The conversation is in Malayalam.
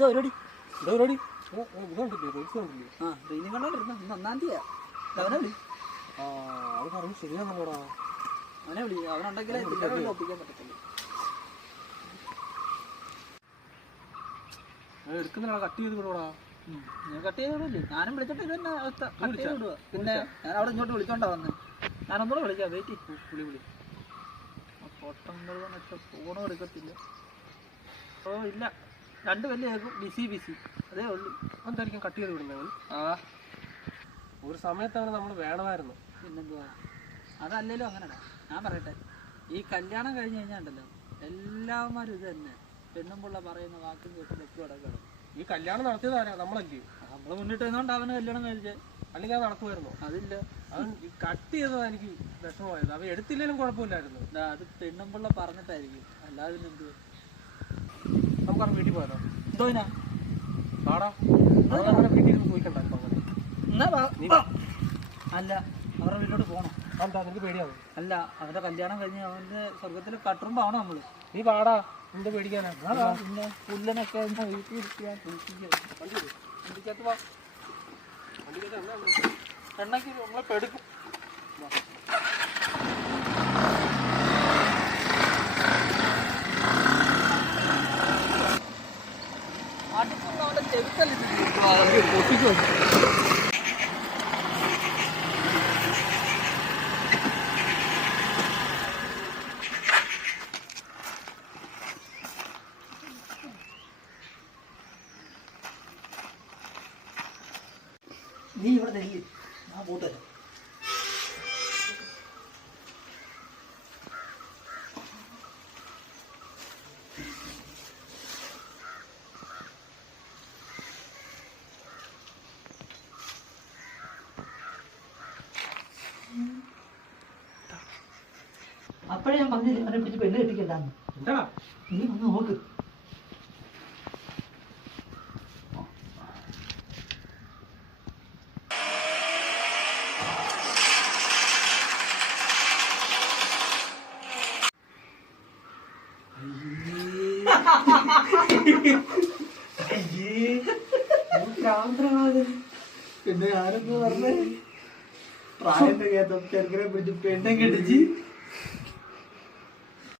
എന്താ പരിപാടി? ട്രെയിനിങ് കണ്ടോണ്ടിരുന്നു. ഇന്ന് 1-ാം തീയതിയാ. അവനെ വിളി. അത് പറഞ്ഞു ശരിയാണല്ലോടാ. അവനെ വിളി. അവനുണ്ടെങ്കിലേ ഒപ്പിക്കാൻ പറ്റത്തുള്ളൂ. എടുക്കുന്ന കട്ട് ചെയ്ത് വിടുവാടാ. ഞാൻ കട്ട് ചെയ്ത് വിടില്ലേ? ഞാനും വിളിച്ചിട്ട് ഇത് തന്നെ അവസ്ഥ. കട്ട് ചെയ്ത് വിടുക. പിന്നെ ഞാൻ അവിടെ ഇങ്ങോട്ട് വിളിച്ചോണ്ടാ വന്ന്. ഞാനൊന്നുകൂടെ വിളിക്കാം. വെയിറ്റ് വിളി. ഫോണും എടുക്കത്തില്ല. ഓ ഇല്ല, 2 വലിയ കേൾക്കും. ബിസി അതേ ഉള്ളൂ. എന്തായിരിക്കും കട്ട് ചെയ്ത് വിടുന്നത്? ഒരു സമയത്ത് അവന് നമ്മൾ വേണമായിരുന്നു. പിന്നെന്തുവാ? അതല്ലല്ലോ അങ്ങനെടാ. ഞാൻ പറയട്ടെ, ഈ കല്യാണം കഴിഞ്ഞ് കഴിഞ്ഞാണ്ടല്ലോ എല്ലാവന്മാരും ഇത് തന്നെ. പെണ്ണുമ്പിള്ള പറയുന്ന വാക്കും കേട്ട് വെക്ക് കിടക്കണം. ഈ കല്യാണം നടത്തിയതാരാ? നമ്മളല്ലേ. നമ്മൾ മുന്നിട്ട് നിന്നോണ്ട് അവന് കല്യാണം കഴിച്ചേ. അല്ലെങ്കിൽ അത് നടക്കുമായിരുന്നു. അതില്ല, അവൻ കട്ട് ചെയ്തതാണ് എനിക്ക് വിഷമമായത്. അവൻ എടുത്തില്ലേലും കുഴപ്പമില്ലായിരുന്നു. അത് പെണ്ണുമ്പിള്ള പറഞ്ഞിട്ടായിരിക്കും, അല്ലാതെ എന്ത്. നമുക്കവിടെ വീട്ടിൽ പോയാലോ? എന്തോനാ പാടാ. അങ്ങനെ വീട്ടിൽ പോയിക്കണ്ടോ? അല്ല, അവരുടെ വീട്ടിലോട്ട് പോകണം. എന്താ നിനക്ക് പേടിയാവും? അല്ല, അവന്റെ കല്യാണം കഴിഞ്ഞ് അവന്റെ സ്വർഗത്തിൽ കട്ടുറുമ്പാണോ നമ്മള്? നീ പാടാ, എന്താ പേടിക്കാനാ? പിന്നെ പുല്ലനൊക്കെ വീട്ടിൽ ഇരിക്കാൻ വണ്ടിക്കകത്ത് വാ. എണ്ണയ്ക്ക് നമ്മളെ പെടുക്കും. അടുത്തുള്ള അവന്റെ ചെറുക്കല്ലിട്ട് പൊട്ടിക്കും. നീ ഇവിടെ നെല്ല്, ഞാൻ പോട്ടല്ല. അപ്പോഴേ ഞാൻ പറഞ്ഞില്ല അവനെ പിടിച്ച് പെണ്ണ് കെട്ടിക്കണ്ടാന്ന്. എന്താ നീ വന്ന് നോക്ക്. പിന്നെ ഞാനൊന്ന് പറഞ്ഞേ, പ്രായത്തെ ചെറുക്കനെ പിടിച്ച് പെണ്ണെ കെട്ടിച്ച്